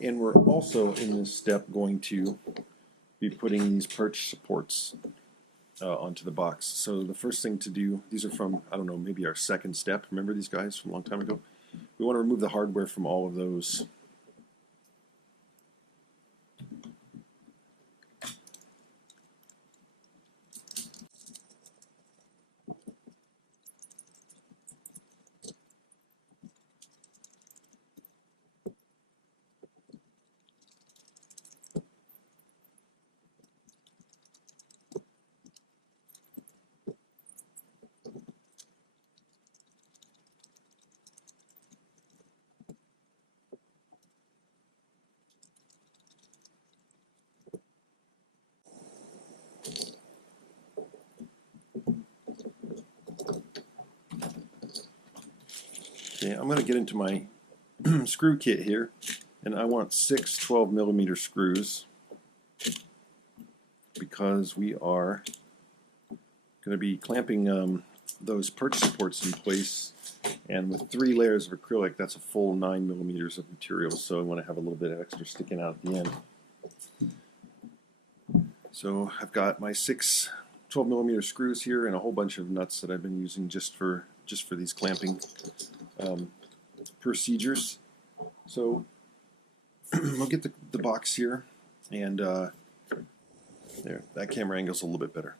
And we're also in this step going to be putting these perch supports onto the box. So the first thing to do, these are from, I don't know, maybe our second step. Remember these guys from a long time ago? We want to remove the hardware from all of those. Okay, I'm going to get into my screw kit here, and I want 6 12mm screws because we are going to be clamping those perch supports in place, and with 3 layers of acrylic, that's a full 9mm of material, so I want to have a little bit of extra sticking out at the end. So I've got my 6 12mm screws here and a whole bunch of nuts that I've been using just for these clamping procedures. So we'll get the box here, and there, that camera angle's a little bit better.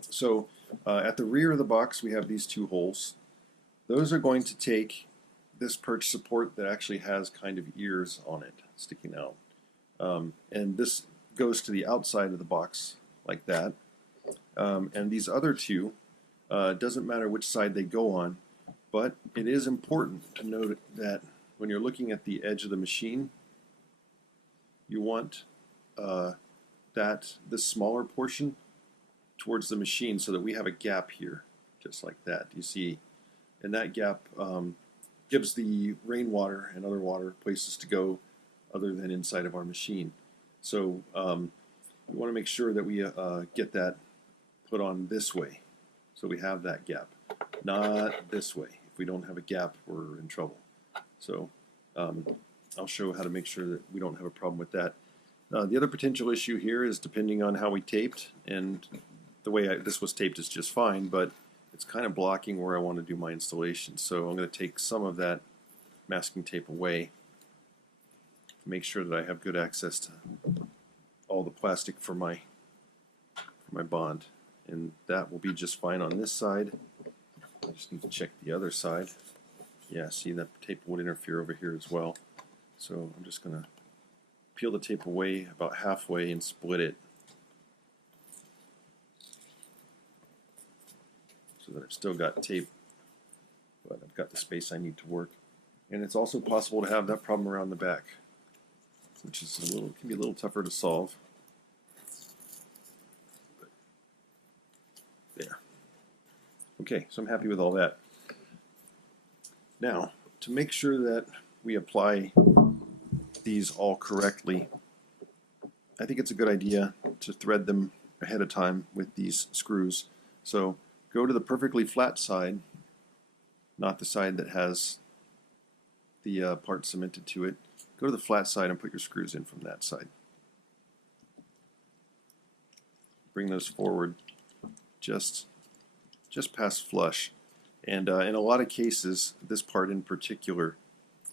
So at the rear of the box we have these 2 holes. Those are going to take this perch support that actually has kind of ears on it sticking out, and this goes to the outside of the box like that, and these other 2, doesn't matter which side they go on, but it is important to note that when you're looking at the edge of the machine, you want this smaller portion towards the machine so that we have a gap here, just like that. You see, and that gap gives the rainwater and other water places to go other than inside of our machine. So we want to make sure that we get that put on this way, so we have that gap, not this way. If we don't have a gap, we're in trouble. So I'll show how to make sure that we don't have a problem with that. The other potential issue here is depending on how we taped, and the way this was taped is just fine, but it's kind of blocking where I want to do my installation. So I'm going to take some of that masking tape away to make sure that I have good access to all the plastic for my bond, and that will be just fine on this side. I just need to check the other side. Yeah, see, that tape would interfere over here as well. So I'm just going to peel the tape away about halfway and split it so that I've still got tape, but I've got the space I need to work. And it's also possible to have that problem around the back, which is can be a little tougher to solve. But there. Okay, so I'm happy with all that. Now, to make sure that we apply these all correctly, I think it's a good idea to thread them ahead of time with these screws. So go to the perfectly flat side, not the side that has the part cemented to it. Go to the flat side and put your screws in from that side. Bring those forward just past flush. And in a lot of cases, this part in particular,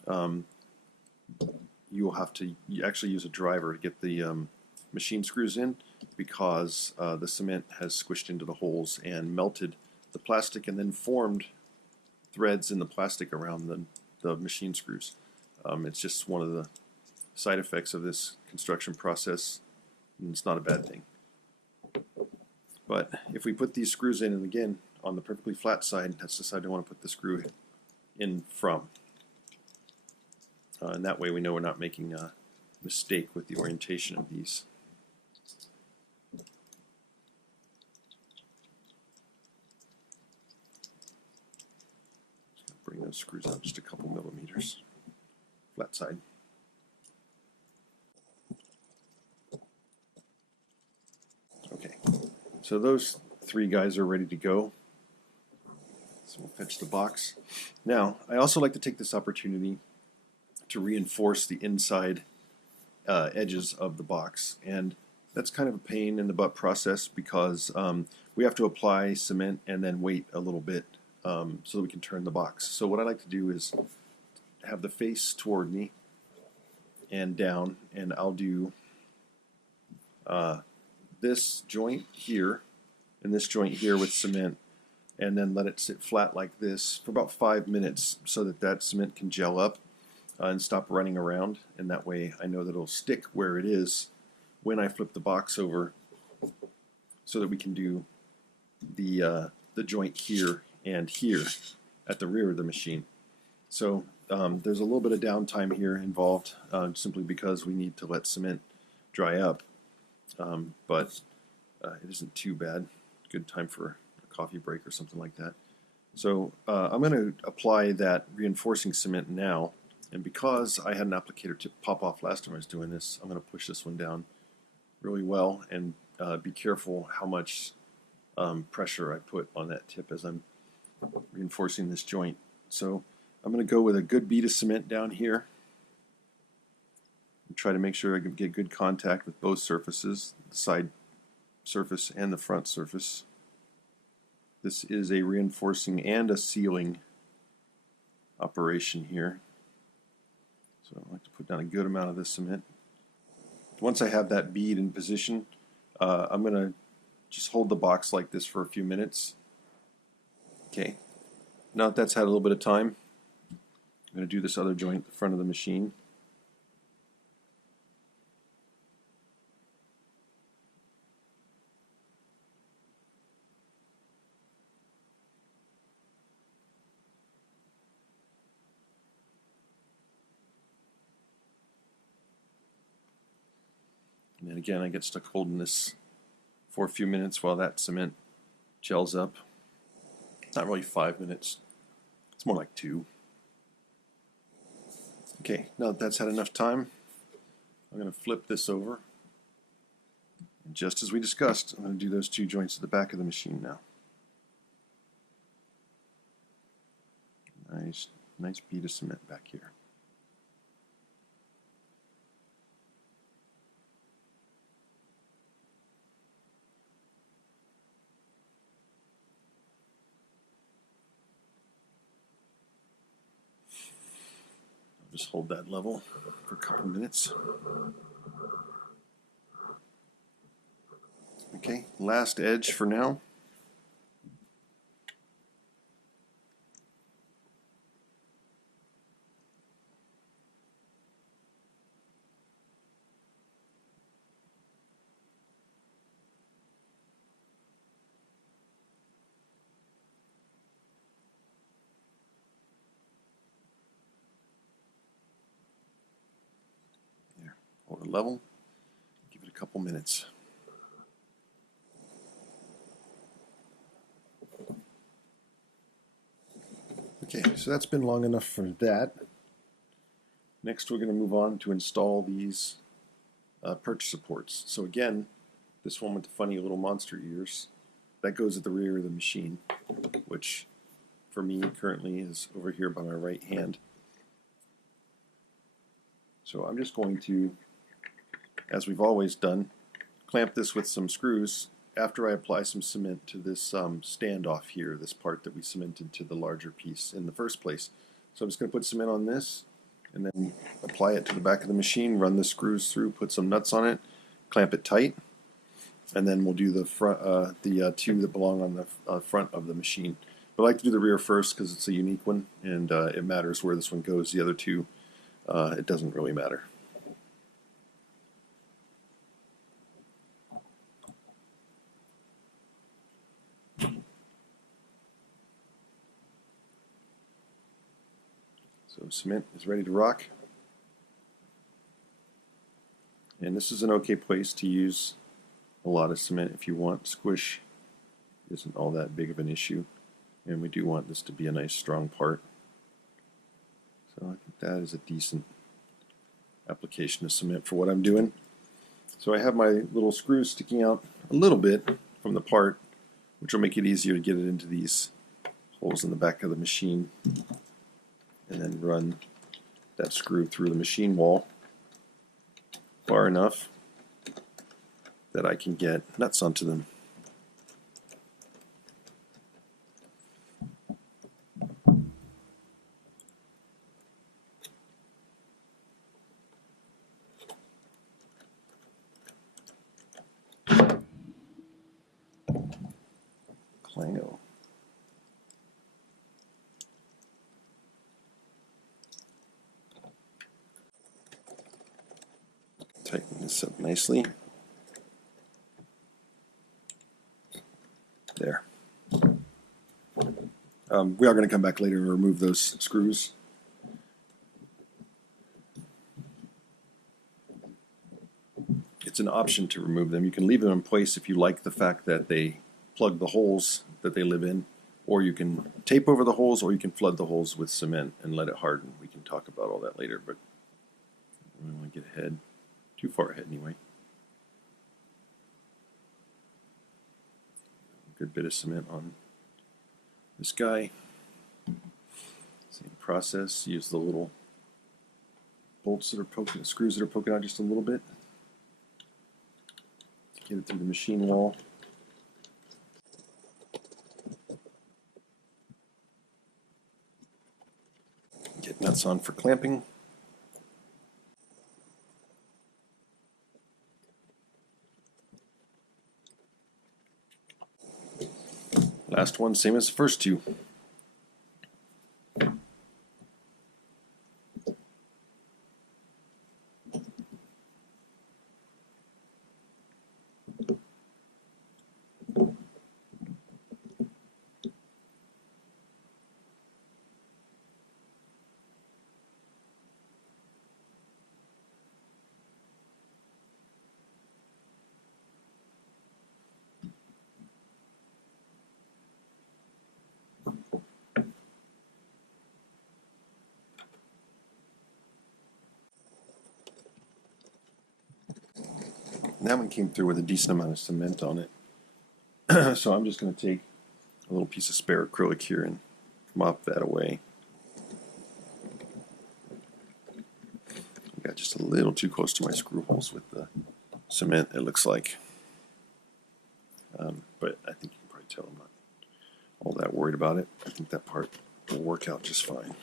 you will have to actually use a driver to get the machine screws in, because the cement has squished into the holes and melted the plastic and then formed threads in the plastic around the machine screws. It's just one of the side effects of this construction process, and it's not a bad thing. But if we put these screws in, and again, on the perfectly flat side, that's the side I want to put the screw in from. And that way we know we're not making a mistake with the orientation of these. Bring those screws out just a couple millimeters, flat side. Okay, so those 3 guys are ready to go. So we'll fetch the box. Now, I also like to take this opportunity to reinforce the inside edges of the box, and that's kind of a pain in the butt process because we have to apply cement and then wait a little bit so that we can turn the box. So what I like to do is have the face toward me and down, and I'll do this joint here and this joint here with cement, and then let it sit flat like this for about 5 minutes so that that cement can gel up and stop running around, and that way I know that it'll stick where it is when I flip the box over, so that we can do the joint here and here at the rear of the machine. So there's a little bit of downtime here involved simply because we need to let cement dry up, but it isn't too bad. Good time for a coffee break or something like that. So I'm going to apply that reinforcing cement now, and because I had an applicator tip pop off last time I was doing this, I'm going to push this one down really well and be careful how much pressure I put on that tip as I'm reinforcing this joint. So I'm going to go with a good bead of cement down here and try to make sure I can get good contact with both surfaces, the side surface and the front surface. This is a reinforcing and a sealing operation here. So I like to put down a good amount of this cement. Once I have that bead in position, I'm going to just hold the box like this for a few minutes. Okay, now that that's had a little bit of time, I'm going to do this other joint at the front of the machine. And then again, I get stuck holding this for a few minutes while that cement gels up. Not really 5 minutes, it's more like 2. Okay, now that that's had enough time, I'm going to flip this over. And just as we discussed, I'm going to do those 2 joints at the back of the machine now. Nice bead of cement back here. Just hold that level for a couple minutes. Okay, last edge for now. Hold it level, give it a couple minutes. Okay, so that's been long enough for that. Next we're going to move on to install these perch supports. So again, this one with the funny little monster ears, that goes at the rear of the machine, which for me currently is over here by my right hand. So I'm just going to, as we've always done, clamp this with some screws after I apply some cement to this standoff here, this part that we cemented to the larger piece in the first place. So I'm just going to put cement on this and then apply it to the back of the machine, run the screws through, put some nuts on it, clamp it tight, and then we'll do the front, the 2 that belong on the front of the machine. But I like to do the rear first because it's a unique one, and it matters where this one goes. The other 2, it doesn't really matter. So cement is ready to rock. And this is an okay place to use a lot of cement if you want. Squish isn't all that big of an issue. And we do want this to be a nice strong part. So I think that is a decent application of cement for what I'm doing. So I have my little screws sticking out a little bit from the part, which will make it easier to get it into these holes in the back of the machine, and then run that screw through the machine wall. far enough that I can get nuts onto them. Clango. Tighten this up nicely. There. We are going to come back later and remove those screws. It's an option to remove them. You can leave them in place if you like the fact that they plug the holes that they live in, or you can tape over the holes, or you can flood the holes with cement and let it harden. We can talk about all that later, but I don't want to get ahead, too far ahead anyway. Good bit of cement on this guy. Same process. Use the little bolts that are poking, screws that are poking out just a little bit. Get it through the machine wall. Get nuts on for clamping. Last one, same as the first two. That one came through with a decent amount of cement on it. So I'm just going to take a little piece of spare acrylic here and mop that away. I got just a little too close to my screw holes with the cement, it looks like. But I think you can probably tell I'm not all that worried about it. I think that part will work out just fine.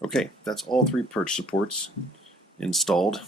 Okay, that's all three perch supports installed.